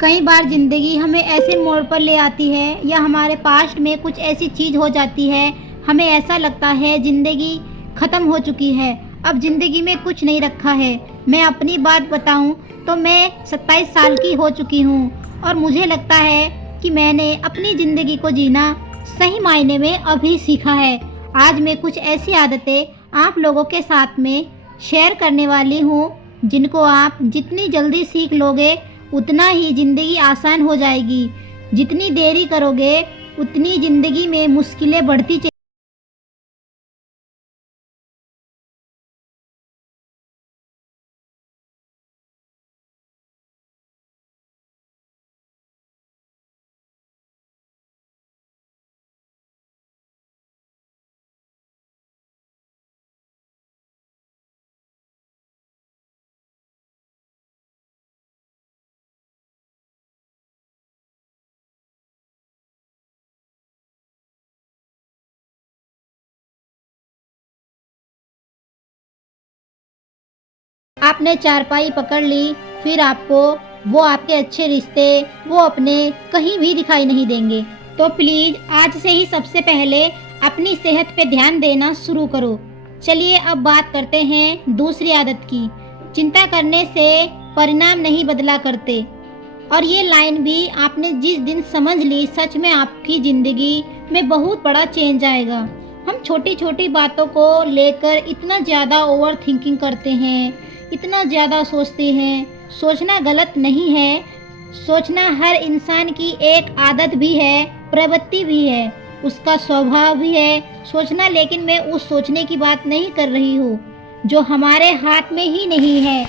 कई बार ज़िंदगी हमें ऐसे मोड़ पर ले आती है या हमारे पास्ट में कुछ ऐसी चीज़ हो जाती है, हमें ऐसा लगता है ज़िंदगी ख़त्म हो चुकी है, अब ज़िंदगी में कुछ नहीं रखा है। मैं अपनी बात बताऊं तो मैं 27 साल की हो चुकी हूं और मुझे लगता है कि मैंने अपनी ज़िंदगी को जीना सही मायने में अभी सीखा है। आज मैं कुछ ऐसी आदतें आप लोगों के साथ में शेयर करने वाली हूँ जिनको आप जितनी जल्दी सीख लोगे उतना ही ज़िंदगी आसान हो जाएगी। जितनी देरी करोगे उतनी ज़िंदगी में मुश्किलें बढ़ती आपने चारपाई पकड़ ली, फिर आपको वो आपके अच्छे रिश्ते वो अपने कहीं भी दिखाई नहीं देंगे। तो प्लीज़ आज से ही सबसे पहले अपनी सेहत पे ध्यान देना शुरू करो। चलिए अब बात करते हैं दूसरी आदत की। चिंता करने से परिणाम नहीं बदला करते। और ये लाइन भी आपने जिस दिन समझ ली, सच में आपकी ज़िंदगी में बहुत बड़ा चेंज आएगा। हम छोटी छोटी बातों को लेकर इतना ज़्यादा ओवर थिंकिंग करते हैं, इतना ज़्यादा सोचते हैं। सोचना गलत नहीं है, सोचना हर इंसान की एक आदत भी है, प्रवृत्ति भी है, उसका स्वभाव भी है सोचना। लेकिन मैं उस सोचने की बात नहीं कर रही हूँ जो हमारे हाथ में ही नहीं है।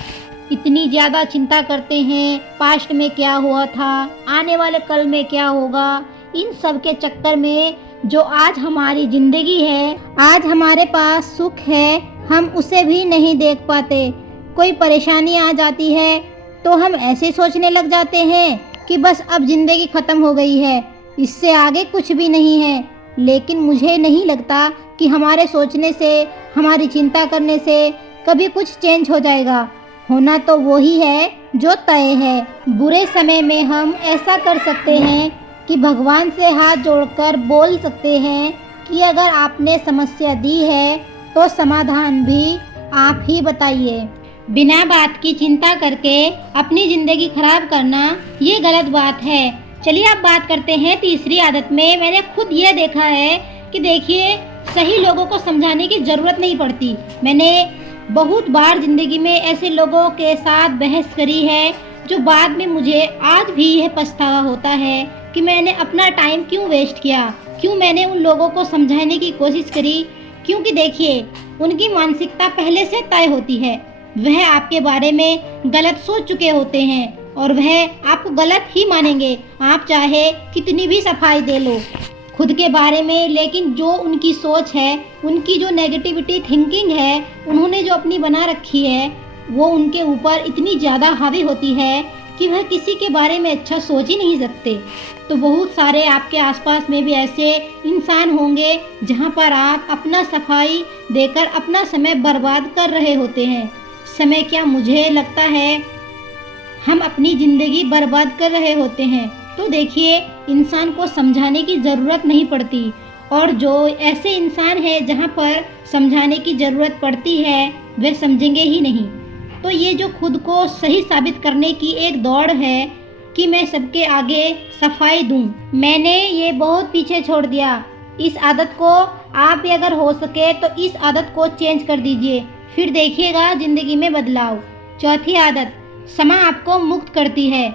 इतनी ज़्यादा चिंता करते हैं, पास्ट में क्या हुआ था, आने वाले कल में क्या होगा। इन सब के चक्कर में जो आज हमारी ज़िंदगी है, आज हमारे पास सुख है, हम उसे भी नहीं देख पाते। कोई परेशानी आ जाती है तो हम ऐसे सोचने लग जाते हैं कि बस अब ज़िंदगी ख़त्म हो गई है, इससे आगे कुछ भी नहीं है। लेकिन मुझे नहीं लगता कि हमारे सोचने से, हमारी चिंता करने से कभी कुछ चेंज हो जाएगा। होना तो वही है जो तय है। बुरे समय में हम ऐसा कर सकते हैं कि भगवान से हाथ जोड़कर बोल सकते हैं कि अगर आपने समस्या दी है तो समाधान भी आप ही बताइए। बिना बात की चिंता करके अपनी ज़िंदगी खराब करना ये गलत बात है। चलिए अब बात करते हैं तीसरी आदत में। मैंने खुद ये देखा है कि देखिए, सही लोगों को समझाने की ज़रूरत नहीं पड़ती। मैंने बहुत बार ज़िंदगी में ऐसे लोगों के साथ बहस करी है जो बाद में मुझे आज भी यह पछतावा होता है कि मैंने अपना टाइम क्यों वेस्ट किया, क्यों मैंने उन लोगों को समझाने की कोशिश करी। क्योंकि देखिए, उनकी मानसिकता पहले से तय होती है। वह आपके बारे में गलत सोच चुके होते हैं और वह आपको गलत ही मानेंगे, आप चाहे कितनी भी सफाई दे लो खुद के बारे में। लेकिन जो उनकी सोच है, उनकी जो नेगेटिविटी थिंकिंग है, उन्होंने जो अपनी बना रखी है, वो उनके ऊपर इतनी ज़्यादा हावी होती है कि वह किसी के बारे में अच्छा सोच ही नहीं सकते। तो बहुत सारे आपके आसपास में भी ऐसे इंसान होंगे जहाँ पर आप अपना सफाई देकर अपना समय बर्बाद कर रहे होते हैं। समय क्या, मुझे लगता है हम अपनी ज़िंदगी बर्बाद कर रहे होते हैं। तो देखिए, इंसान को समझाने की ज़रूरत नहीं पड़ती, और जो ऐसे इंसान है जहाँ पर समझाने की ज़रूरत पड़ती है वे समझेंगे ही नहीं। तो ये जो खुद को सही साबित करने की एक दौड़ है कि मैं सबके आगे सफाई दूं, मैंने ये बहुत पीछे छोड़ दिया। इस आदत को आप भी अगर हो सके तो इस आदत को चेंज कर दीजिए, फिर देखिएगा ज़िंदगी में बदलाव। चौथी आदत, समय आपको मुक्त करती है।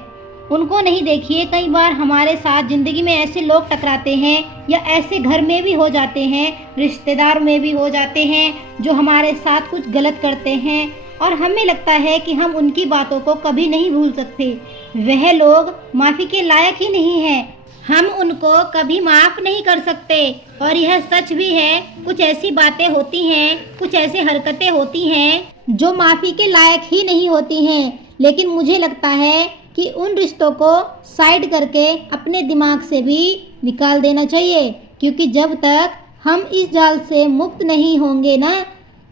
उनको नहीं देखिए, कई बार हमारे साथ ज़िंदगी में ऐसे लोग टकराते हैं या ऐसे घर में भी हो जाते हैं, रिश्तेदार में भी हो जाते हैं जो हमारे साथ कुछ गलत करते हैं और हमें लगता है कि हम उनकी बातों को कभी नहीं भूल सकते। वह लोग माफ़ी के लायक ही नहीं हैं, हम उनको कभी माफ़ नहीं कर सकते। और यह सच भी है, कुछ ऐसी बातें होती हैं, कुछ ऐसी हरकतें होती हैं जो माफ़ी के लायक ही नहीं होती हैं। लेकिन मुझे लगता है कि उन रिश्तों को साइड करके अपने दिमाग से भी निकाल देना चाहिए, क्योंकि जब तक हम इस जाल से मुक्त नहीं होंगे ना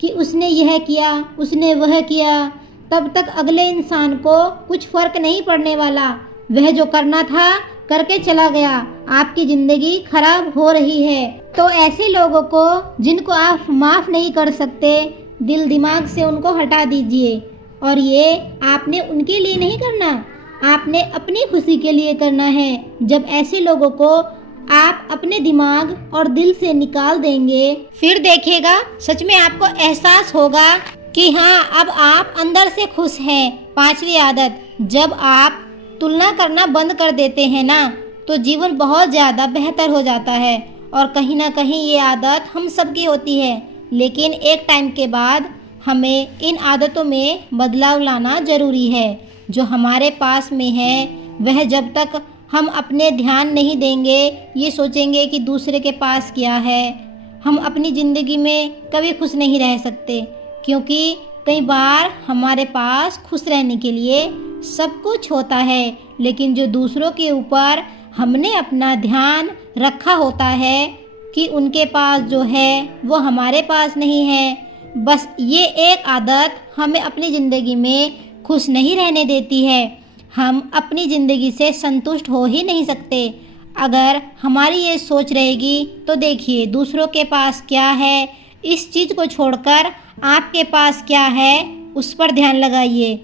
कि उसने यह किया, उसने वह किया, तब तक अगले इंसान को कुछ फ़र्क नहीं पड़ने वाला। वह जो करना था करके चला गया, आपकी ज़िंदगी खराब हो रही है। तो ऐसे लोगों को जिनको आप माफ़ नहीं कर सकते, दिल दिमाग से उनको हटा दीजिए। और ये आपने उनके लिए नहीं करना, आपने अपनी खुशी के लिए करना है। जब ऐसे लोगों को आप अपने दिमाग और दिल से निकाल देंगे, फिर देखिएगा सच में आपको एहसास होगा कि हाँ, अब आप अंदर से खुश हैं। 5वीं आदत, जब आप तुलना करना बंद कर देते हैं ना, तो जीवन बहुत ज़्यादा बेहतर हो जाता है। और कहीं ना कहीं ये आदत हम सबकी होती है, लेकिन एक टाइम के बाद हमें इन आदतों में बदलाव लाना ज़रूरी है। जो हमारे पास में है वह जब तक हम अपने ध्यान नहीं देंगे, ये सोचेंगे कि दूसरे के पास क्या है, हम अपनी ज़िंदगी में कभी खुश नहीं रह सकते। क्योंकि कई बार हमारे पास खुश रहने के लिए सब कुछ होता है, लेकिन जो दूसरों के ऊपर हमने अपना ध्यान रखा होता है कि उनके पास जो है वो हमारे पास नहीं है, बस ये एक आदत हमें अपनी ज़िंदगी में खुश नहीं रहने देती है। हम अपनी ज़िंदगी से संतुष्ट हो ही नहीं सकते अगर हमारी ये सोच रहेगी। तो देखिए, दूसरों के पास क्या है, इस चीज़ को छोड़कर आपके पास क्या है उस पर ध्यान लगाइए।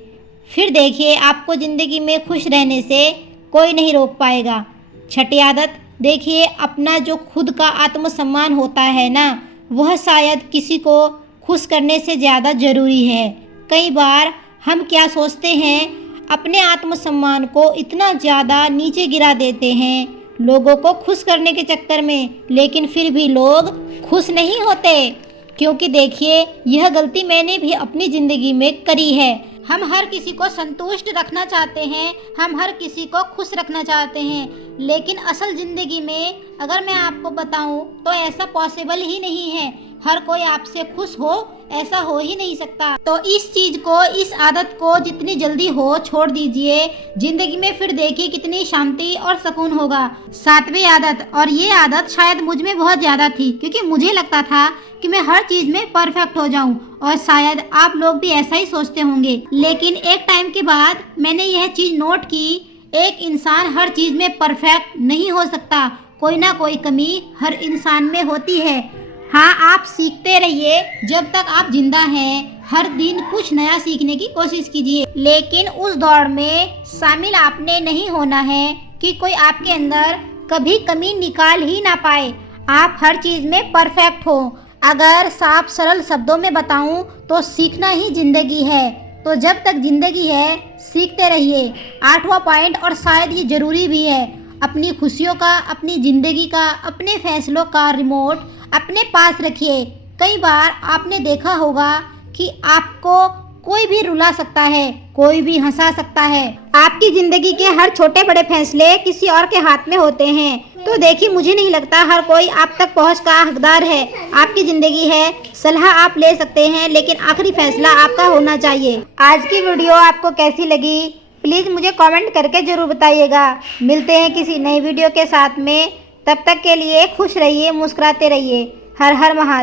फिर देखिए, आपको ज़िंदगी में खुश रहने से कोई नहीं रोक पाएगा। 6ठी आदत, देखिए, अपना जो खुद का आत्मसम्मान होता है ना, वह शायद किसी को खुश करने से ज़्यादा ज़रूरी है। कई बार हम क्या सोचते हैं, अपने आत्मसम्मान को इतना ज़्यादा नीचे गिरा देते हैं लोगों को खुश करने के चक्कर में, लेकिन फिर भी लोग खुश नहीं होते। क्योंकि देखिए, यह गलती मैंने भी अपनी ज़िंदगी में करी है। हम हर किसी को संतुष्ट रखना चाहते हैं, हम हर किसी को खुश रखना चाहते हैं, लेकिन असल ज़िंदगी में अगर मैं आपको बताऊं तो ऐसा पॉसिबल ही नहीं है। हर कोई आपसे खुश हो, ऐसा हो ही नहीं सकता। तो इस चीज़ को, इस आदत को जितनी जल्दी हो छोड़ दीजिए। ज़िंदगी में फिर देखिए कितनी शांति और सुकून होगा। 7वीं आदत, और ये आदत शायद मुझ में बहुत ज़्यादा थी, क्योंकि मुझे लगता था कि मैं हर चीज़ में परफेक्ट हो जाऊं, और शायद आप लोग भी ऐसा ही सोचते होंगे। लेकिन एक टाइम के बाद मैंने यह चीज़ नोट की, एक इंसान हर चीज़ में परफेक्ट नहीं हो सकता, कोई ना कोई कमी हर इंसान में होती है। हाँ, आप सीखते रहिए जब तक आप जिंदा हैं, हर दिन कुछ नया सीखने की कोशिश कीजिए, लेकिन उस दौड़ में शामिल आपने नहीं होना है कि कोई आपके अंदर कभी कमी निकाल ही ना पाए। आप हर चीज़ में परफेक्ट हो। अगर साफ सरल शब्दों में बताऊं तो सीखना ही ज़िंदगी है। तो जब तक ज़िंदगी है सीखते रहिए। 8वां पॉइंट, और शायद ये ज़रूरी भी है, अपनी खुशियों का, अपनी ज़िंदगी का, अपने फैसलों का रिमोट अपने पास रखिए। कई बार आपने देखा होगा कि आपको कोई भी रुला सकता है, कोई भी हंसा सकता है। आपकी ज़िंदगी के हर छोटे बड़े फैसले किसी और के हाथ में होते हैं। तो देखिए, मुझे नहीं लगता हर कोई आप तक पहुंच का हकदार है। आपकी ज़िंदगी है, सलाह आप ले सकते हैं, लेकिन आखिरी फैसला आपका होना चाहिए। आज की वीडियो आपको कैसी लगी, प्लीज़ मुझे कमेंट करके ज़रूर बताइएगा। मिलते हैं किसी नई वीडियो के साथ में, तब तक के लिए खुश रहिए, मुस्कुराते रहिए। हर हर महादेव।